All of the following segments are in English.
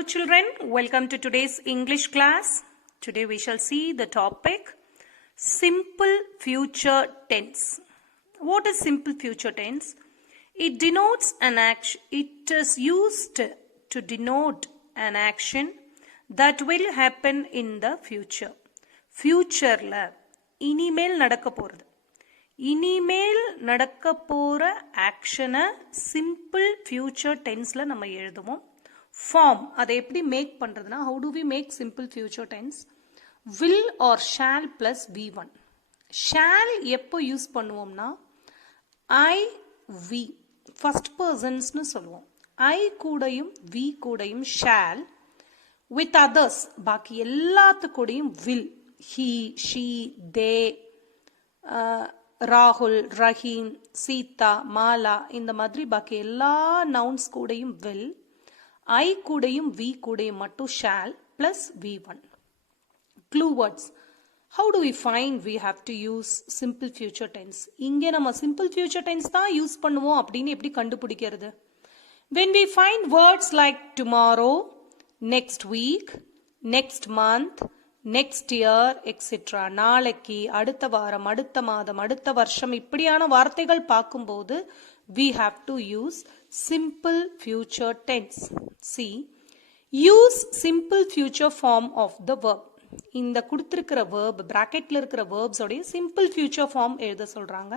Hello children, welcome to today's English class. Today we shall see the topic simple future tense. What is simple future tense? It denotes an action. It is used to denote an action that will happen in the future. Futureல இனிமேல் நடக்க போறது. இனிமேல் நடக்க போற ஆக்ஷனை simple future டென்ஸ்ல நம்ம எழுதுவோம். Form அதை எப்படி மேக் பண்றதுன்னா, how do we make simple future tense? will or shall plus v1. shall எப்போ யூஸ் பண்ணுவோம்னா I we ஃபர்ஸ்ட் பர்சன்ஸ்னு சொல்லுவோம். I கூடையும் v கூடையும் shall, with others பாக்கி எல்லாத்து கூடையும் will, he she they, ராகுல் ரஹீம் சீதா மாலா இந்த மாதிரி பாக்கி எல்லா நவுன்ஸ் கூடையும் will, I கூடையும் v கூடையும் மட்டும் shall plus v1. Clue words. How do we find we have to use simple future tense? இங்கே நம்ம simple future tense தான் யூஸ் பண்ணுவோம் அப்படின்னு எப்படி கண்டுபிடிக்கிறது? When we find words like tomorrow, next week, next month, next year, etc. நாளைக்கு, அடுத்த வாரம், அடுத்த மாதம், அடுத்த வருஷம் இப்படியான வார்த்தைகள் பார்க்கும்போது we have to use simple future tense. See, use simple future form of the verb. இந்த கொடுத்திருக்கிற verb, bracketல இருக்கிற verbs உடைய simple future form எழுத சொல்றாங்க.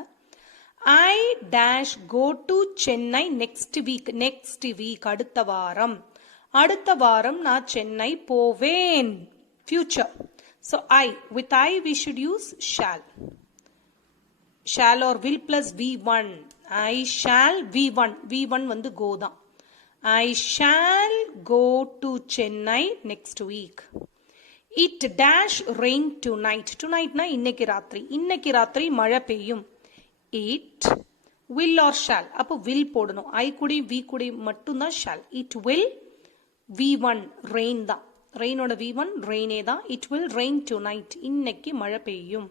I dash go to Chennai next week. next week அடுத்த வாரம். அடுத்த வாரம் நான் சென்னை போவேன். Future. So I, with I we should use shall. Shall or will plus v1. I shall v1. v1 வந்து go தான். I shall go to Chennai next week. It dash rain tonight. Tonight na இன்னைக்கு ராத்திரி. இன்னைக்கு ராத்திரி மழை பெய்யும். It will or shall. அப்போ will போடணும். I கூடி v கூடி மட்டும் தான் shall. It will v1 rain தான். ரெயினோட v1 ரெயினே தான். It will rain tonight. இன்னைக்கு மழை பெய்யும்.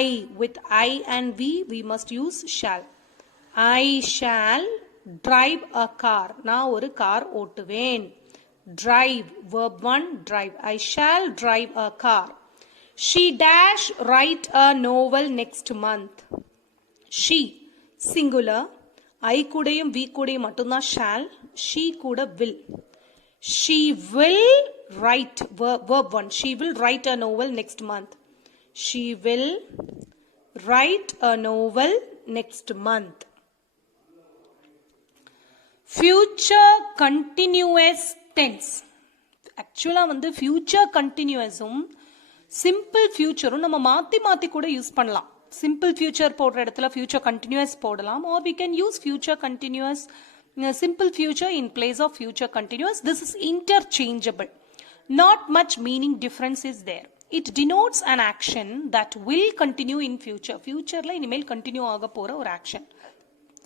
I, with I and we must use shall. I shall drive a car. நான் ஒரு கார் ஓட்டுவேன். Drive, verb 1, drive. I shall drive a car. She dash write a novel next month. She, singular. I கூடையும் v கூடையும் மட்டும்தான் shall. She கூட will. She will write, verb 1. She will write a novel next month. She will write a novel next month. Future continuous tense. Actually வந்து future continuousம் simple futureம் நம்ம மாத்தி மாத்தி கூட use பண்ணலாம். Simple future போடுற இடத்துல future continuous போடலாம், or we can use future continuous, simple future in place of future continuous. This is interchangeable. Not much meaning difference is there. It denotes an action that will continue in future. Future la inimel continue ஆக போற ஒரு action.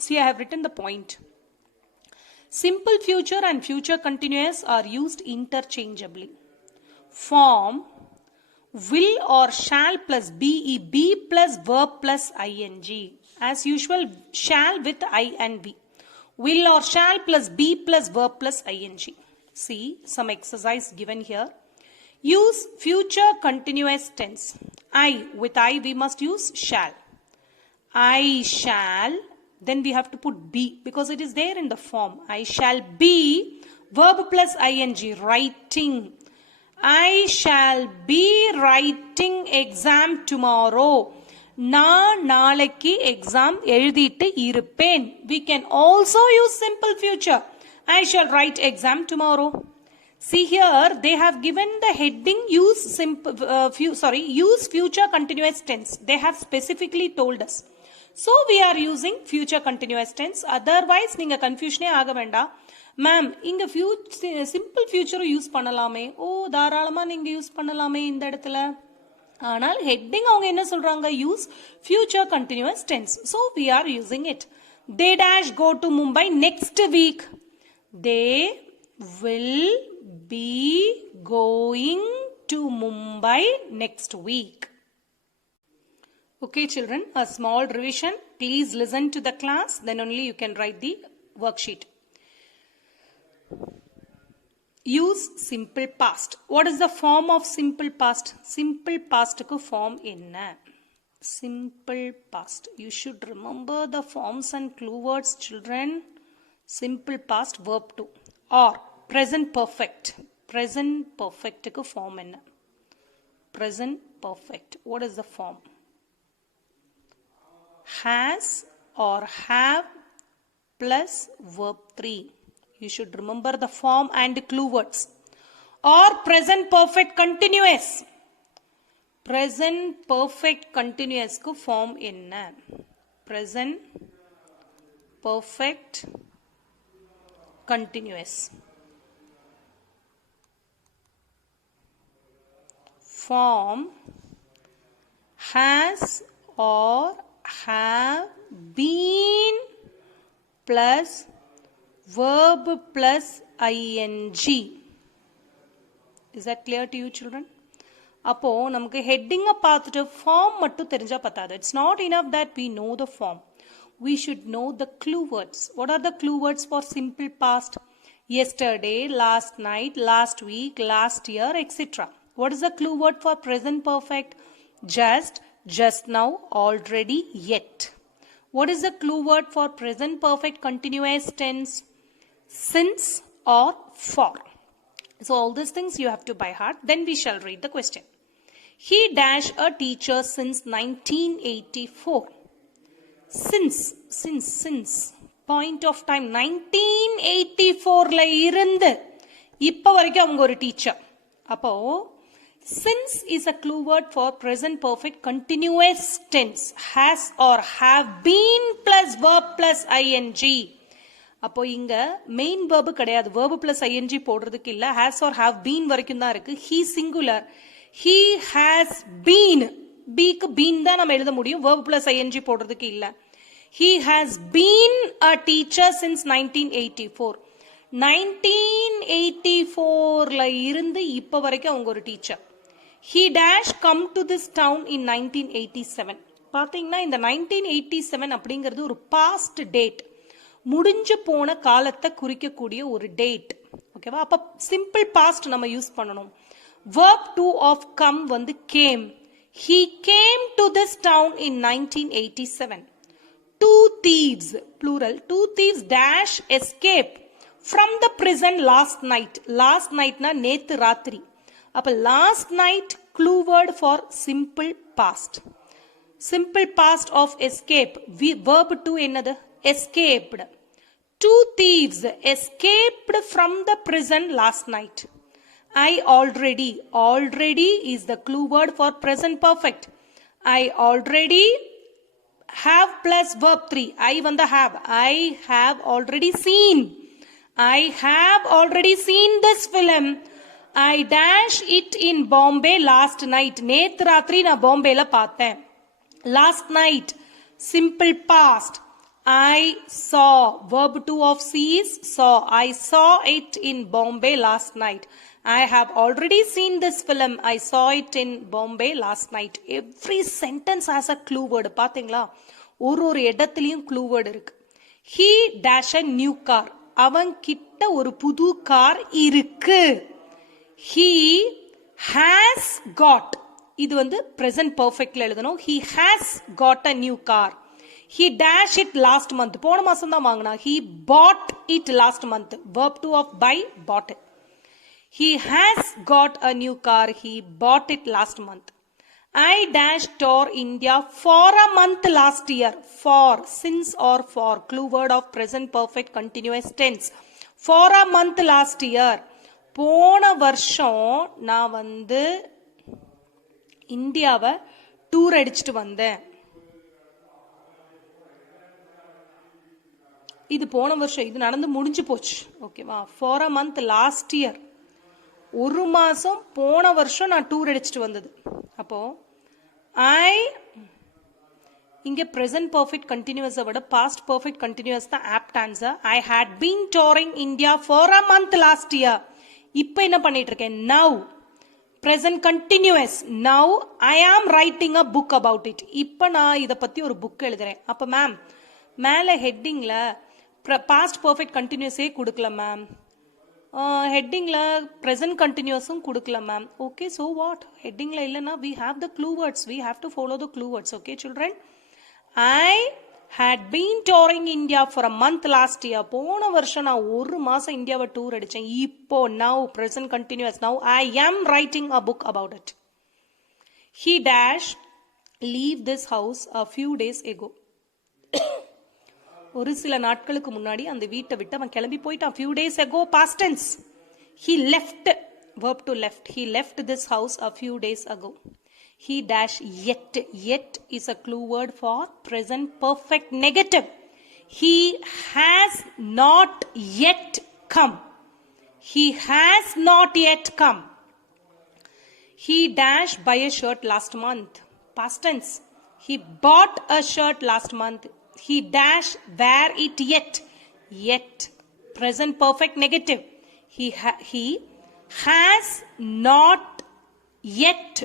See, I have written the point. Simple future and future continuous are used interchangeably. Form will or shall plus be, be plus verb plus ing. As usual, shall with I and v. Will or shall plus be plus verb plus ing. See some exercise given here. Use future continuous tense. I, with I we must use shall. I shall, then we have to put be because it is there in the form. I shall be, verb plus ing, writing. I shall be writing exam tomorrow. நான் நாளைக்கு exam எழுதிட்டு இருப்பேன். We can also use simple future. I shall write exam tomorrow. See here, they have given the heading use use future continuous tense. They have specifically told us. So we are using future continuous tense. Otherwise நீங்க கன்ஃபியூஷனே ஆக வேண்டாம். Ma'am இங்க simple ஃபியூச்சரும் use பண்ணலாமே. ஓ தாராளமா நீங்க use பண்ணலாமே இந்த இடத்துல. ஆனால் ஹெட்டிங் அவங்க என்ன சொல்றாங்க? Use future continuous tense. So we are using it. They dash go to Mumbai next week. They will be going to Mumbai next week. Okay children, a small revision. Please listen to the class, then only you can write the worksheet. use simple past. What is the form of simple past? Simple past ku form enna? Simple past. You should remember the forms and clue words, children. Simple past verb to. Or present perfect. Present perfect ku form enna? Present perfect. What is the form? Has or have plus verb 3. You should remember the form and clue words. Or present perfect continuous. Present perfect continuous ku form enna? Present perfect continuous. Form has or have been plus verb plus ing. Is that clear to you, children? அப்போ நமக்கு ஹெட்டிங்கை பார்த்துட்டு form மட்டும் தெரிஞ்சா பத்தாது. It's not enough that we know the form. We should know the clue words. What are the clue words for simple past? Yesterday, last night, last week, last year, etc. What is the clue word for present perfect? Just now, already, yet. What is the clue word for present perfect continuous tense? Since or for. So all these things you have to by heart. Then we shall read the question. He dash a teacher since 1984. Since point of time 1984 la irundhu இப்ப வரைக்கும் அவங்க ஒரு teacher. அப்போ since is a clue word for present perfect continuous tense. Has or have been plus verb plus ing. அப்போ இங்க main verb கிடையாது. verb plus ing போடுறதுக்கு இல்ல. has or have been வரைக்கும் தான் இருக்கு. he singular. he has been. be க்கு been தான் நம்ம எழுத முடியும். verb plus ing போடுறதுக்கு இல்ல. he has been a teacher since 1984. 1984 ல இருந்து இப்ப வரைக்கும் அவங்க ஒரு teacher. he dash come to this town in 1987. பாத்தீங்கன்னா இந்த 1987 அப்படிங்கிறது ஒரு past date. முடிஞ்சு போன காலத்தை குறிக்கக்கூடிய ஒரு டேட். ஓகேவா? அப்ப சிம்பிள் பாஸ்ட் நம்ம யூஸ் பண்ணணும். verb to of come வந்து came. he came to this town in 1987. two thieves plural. two thieves dash escape from the prison last night. last night na நேத்து ராத்திரி. அப்ப last night clue word for simple past. simple past of escape. verb to என்னது? escaped. two thieves escaped from the prison last night. I already is the clue word for present perfect. I already have plus verb 3. I vanda have. I have already seen. I have already seen this film. I dash it in Bombay last night. நேத்து ராத்திரி நான் பாம்பேல பார்த்தேன். last night simple past. I saw. verb 2 of see is saw. I saw it in Bombay last night. I have already seen this film. I saw it in Bombay last night. Every sentence has a clue word. பாத்தீங்களா? ஒரு இடத்துலயும் clue word இருக்கு. He dash a new car. அவன் கிட்ட ஒரு புது car இருக்கு. He has got. இது வந்து present perfectல எழுதணும். He has got a new car. He dash it last month. போன மாசம் தான் வாங்கினா. He bought it last month. verb 2 of buy, bought it. He has got a new car. He bought it last month. I dash tour India for a month last year. For, since or for. clue word of present perfect continuous tense. For a month last year. போன வருஷம் நான் வந்து இந்தியாவை tour அடிச்சுட்டு வந்தேன். இது போன வருஷம். இது நடந்து முடிஞ்சு போச்சு. ஓகேவா? for a month last year. ஒரு மாசம் போன வருஷம் நான் டூர் அடிச்சுட்டு வந்தது. அப்போ I இங்க present perfect continuous விட past perfect continuous தான் apt answer. I had been touring India for a month last year. இப்போ என்ன பண்ணிட்டு இருக்கேன்? now present continuous. now I am writing a book about it. இப்போ நான் இத பத்தி ஒரு புக் எழுதுறேன். அப்ப மேம் மேல ஹெட்டிங்ல past perfect continuous கொடுக்கல மேம். ஹெட்டிங்ல ப்ரெசன்ட் கண்டினியூஸும் கொடுக்கலாம் மேம். ஓகே, ஸோ வாட், ஹெட்டிங்ல இல்லைன்னா we have the clue words, we have to follow the clue words. Okay children, I had been touring India for a month last year. போன வருஷம் நான் ஒரு மாசம் இந்தியாவை டூர் அடிச்சேன். இப்போ now present continuous, now I am writing a book about it. He dash leave this house a few days ago. ஒரு சில நாட்களுக்கு முன்னாடி அந்த வீட்டை விட்டு அவன் கிளம்பி போயிட்டான். few days ago past tense. He left, verb to left. He left this house a few days ago. He dash yet. Yet is a clue word for present perfect negative. He has not yet come. He has not yet come. He dash buy a shirt last month. Past tense. He bought a shirt last month. He dash wear it yet. Yet. Present perfect negative. He has not yet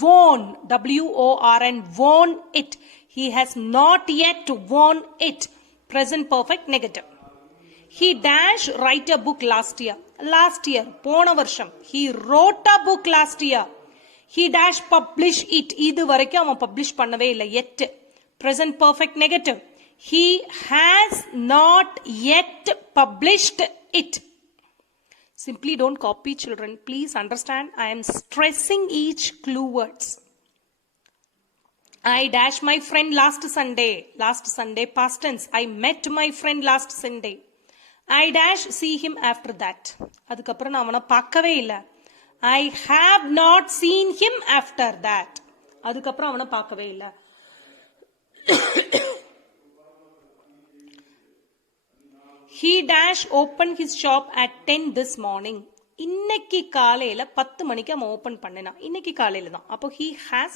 worn, worn, worn it. He has not yet worn it. Present perfect negative. He dash write a book last year. Last year, pona varsham. He wrote a book last year. He dash publish it. Idu varaikkum avan publish pannave illa yet. Present perfect negative. He has not yet published it. Simply don't copy, children. Please understand, I am stressing each clue words. I dash my friend last Sunday. Last Sunday, past tense. I met my friend last Sunday. I dash see him after that. அதுக்கப்புறம் நான் அவனை பார்க்கவே இல்லை. I have not seen him after that. அதுக்கப்புறம் அவனை பார்க்கவே இல்லை. He dash opened his shop at 10 this morning. இன்னைக்கு காலையில 10 மணிக்கு அவன் ஓபன் பண்ணினான். இன்னைக்கு காலையில தான். அப்போ he has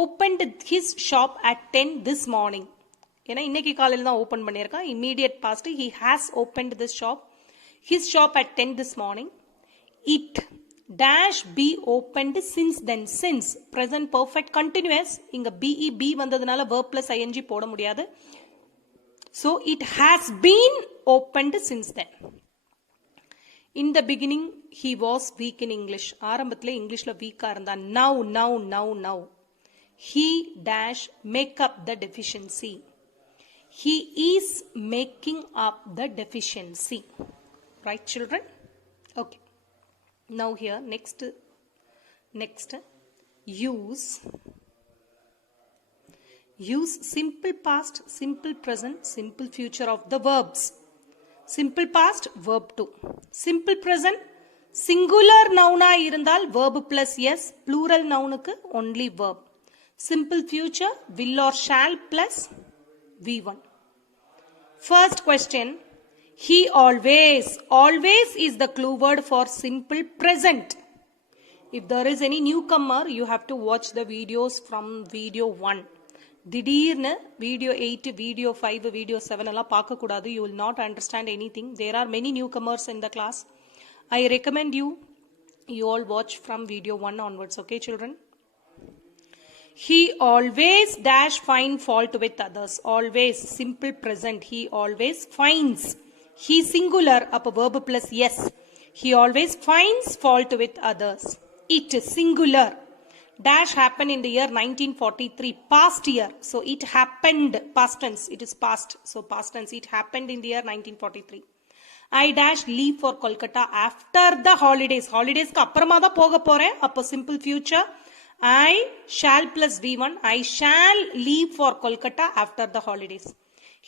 opened his shop at 10 this morning. ஏன்னா இன்னைக்கு காலையில தான் ஓபன் பண்ணியிருக்கான். Immediate past, he has opened this shop. His shop at 10 this morning. It dash be opened since then. Since present perfect continuous. இங்க be வந்ததுனால verb plus ing போட முடியாது. So it has been opened since then. In the beginning he was weak in English. ஆரம்பத்துல இங்கிலீஷ்ல வீக்கா இருந்தான். Now he dash make up the deficiency. He is making up the deficiency. Right children? Okay. Now here next use simple past, simple present, simple future of the verbs. Simple past, verb to. Simple present, singular noun irundal verb plus yes, plural noun ku only verb. Simple future, will or shall plus V1. First question, he always. Always is the clue word for simple present. If there is any newcomer, you have to watch the videos from video 1. திடீர்னு video 8, video 5, video 7 எல்லாம் பார்க்கக்கூடாது. You will not understand anything. There are many newcomers in the class. I recommend you all watch from video 1 onwards. Okay children? He always dash find fault with others. Always simple present. He always finds. He singular, அப்ப verb plus yes. He always finds fault with others. It singular. Dash happened in the year 1943. Past year. So it happened. Past tense. It is past. So past tense. It happened in the year 1943. I dash leave for Kolkata after the holidays. Holidays ka apparama da poga pore. Appo simple future. I shall plus V1. I shall leave for Kolkata after the holidays.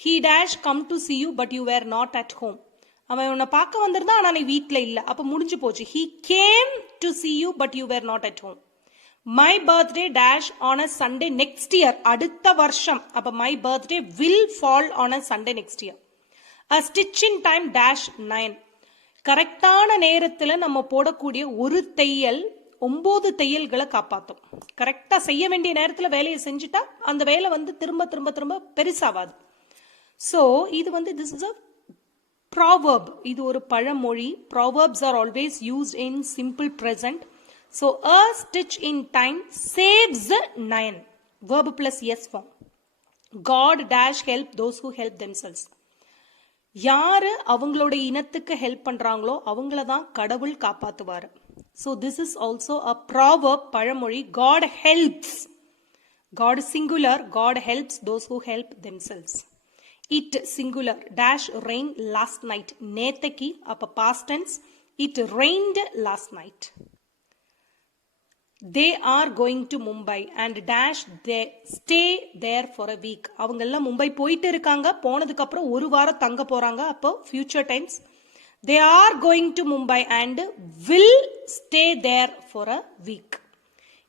He dash come to see you but you were not at home. அவன் உன்னை பார்க்க வந்திருந்தா ஆனா நீ வீட்ல இல்ல. அப்ப முடிஞ்சு போச்சு. He came to see you but you were not at home. My birthday dash on a Sunday next year. அடுத்த வருஷம். அப்ப my birthday will fall on a Sunday next year. A stitch in time dash 9. கரெக்டான நேரத்துல நம்ம போடக்கூடிய ஒரு தையல் 9 தையல்களை காப்பாத்தும். கரெக்டா செய்ய வேண்டிய நேரத்துல வேலையை செஞ்சுட்டா அந்த வேலை வந்து திரும்ப திரும்ப திரும்ப பெருசாவாது. So இது வந்து this is a proverb. இது ஒரு பழமொழி. Proverbs are always used in simple present. So a stitch in time saves 9. Verb plus yes form. God dash help those who help themselves. யாரு அவங்களோட இனத்துக்கு ஹெல்ப் பண்றாங்களோ அவங்கள தான் கடவுள் காப்பாத்துவாரு. So this is also a proverb, பழமொழி. God helps. God is singular. God helps those who help themselves. It singular dash rain last night. நேத்தைக்கு அப்ப past tense. It rained last night. They are going to Mumbai and dash they stay there for a week. அவங்க எல்லாம் மும்பை போயிட்டு இருக்காங்க, போனதுக்கு அப்புறம் ஒரு வாரம் தங்க போறாங்க. அப்போ future tense. They are going to Mumbai and will stay there for a week.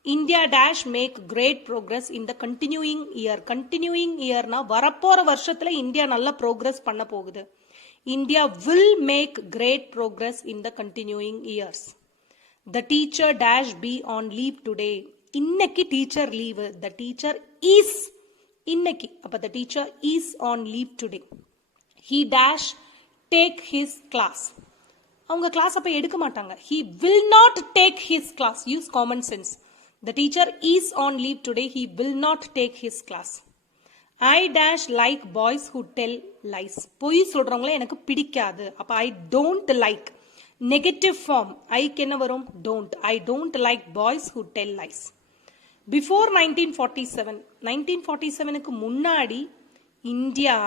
India dash make great progress in the continuing year. Continuing year na வரப்போற வருஷத்துல இந்தியா நல்ல progress பண்ண போகுது. India will make great progress in the continuing years. The teacher dash be on leave today. இன்னைக்கு teacher leave. The teacher is இன்னைக்கு. அப்ப the teacher is on leave today. He dash take his class. அவங்க class அப்ப எடுக்க மாட்டாங்க. He will not take his class. Use common sense. The teacher is on leave today. He will not take his class. I dash like boys who tell lies. பொய் சொல்றவங்கள எனக்கு பிடிக்காது. அப்ப I don't like. Negative form. I என்ன வரும்? Don't. I don't like boys who tell lies. Before 1947. 1947க்கு முன்னாடி India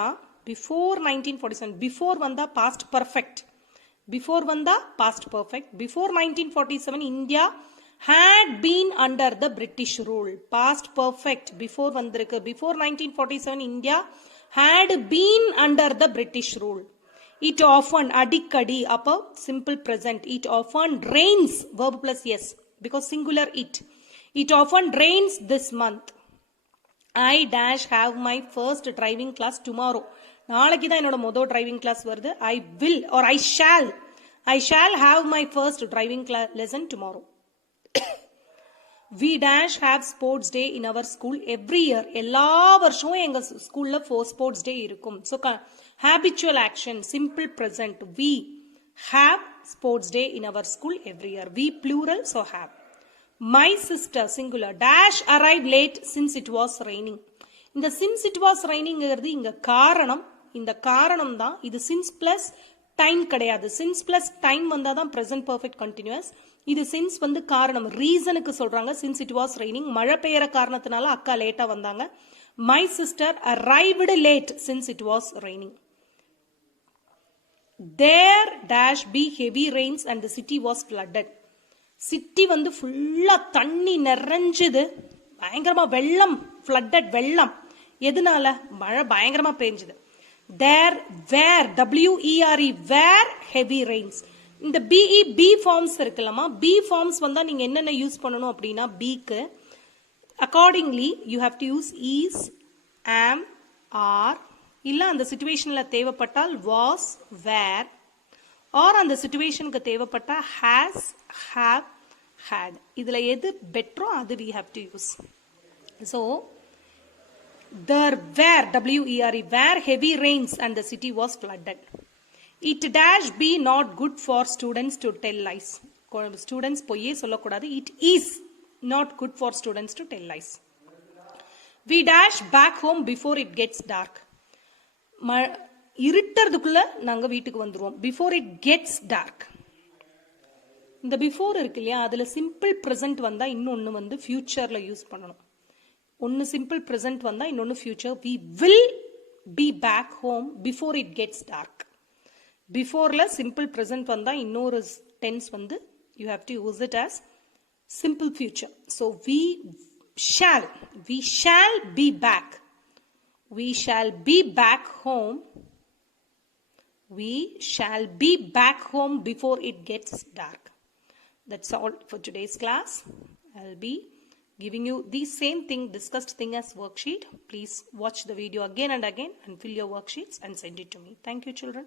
before 1947. Before வந்தா past perfect. Before vanda past perfect. Before 1947 India had been under the British rule. Past perfect. Before vandirukku. Before 1947 India had been under the British rule. It often adikadi appo simple present. It often rains verb plus yes because singular it. It often rains this month. I dash have my first driving class tomorrow. நாளைக்கு தான் என்னோட முதல் driving class வருது. I will or I shall have my first driving class lesson tomorrow. We dash have sports day in our school every year. எல்லா வருஷமும் எங்க ஸ்கூல்ல sports day இருக்கும். So habitual action, simple present. We have sports day in our school every year. We plural, so have. My sister singular dash arrived late since it was raining. இந்த since it was raining இங்க காரணம். இந்த காரணம் தான். இது since plus time கிடையாது. since plus time வந்தாதான் present perfect continuous. இது since வந்து காரணம். ரீசனுக்கு சொல்றாங்க. since it was raining. மழை பெய்யற காரணத்தினால அக்கா லேட்டா வந்தாங்க. My sister arrived late since it was raining. There dash be heavy rains and the city was flooded. City வந்து ஃபுல்லா தண்ணி நிறைஞ்சது. பயங்கரமா வெள்ளம். flooded வெள்ளம். எதனால? மழை பயங்கரமா பெஞ்சது. There were W-E-R-E were heavy rains. இந்த BE B forms இருக்குல்லமா, B forms வந்தா நீங்க என்னென்ன யூஸ் பண்ணணும் அப்படின்னா Bக்கு accordingly you have to use is, am, are, இல்ல அந்த சிச்சுவேஷன்ல தேவைப்பட்டால் was, were, or அந்த சிச்சுவேஷனுக்கு தேவைப்பட்டா has, have, had. இதுல எது பெட்டரோ அது we have to use. So there were W-E-R-E were heavy rains and the city was flooded. It dash be not good for students to tell lies. Students பொய்யே சொல்லக்கூடாது. It is not good for students to tell lies. We dash back home before it gets dark. இருட்டறதுக்குள்ள நாங்க வீட்டுக்கு வந்துருவோம். Before it gets dark. இந்த before இருக்கு இல்லையா, அதுல simple present வந்தா இன்னொன்னு வந்து futureல யூஸ் பண்ணணும். ஒன்னு simple present வந்தா இன்னொன்னு future. We will be back home before it gets dark. Beforeல simple present வந்தா இன்னொரு tense வந்து you have to use it as simple future. So we shall be back. We shall be back home. We shall be back home before it gets dark. That's all for today's class. I'll be giving you the same thing, discussed thing as worksheet. Please watch the video again and again and fill your worksheets and send it to me. Thank you, children.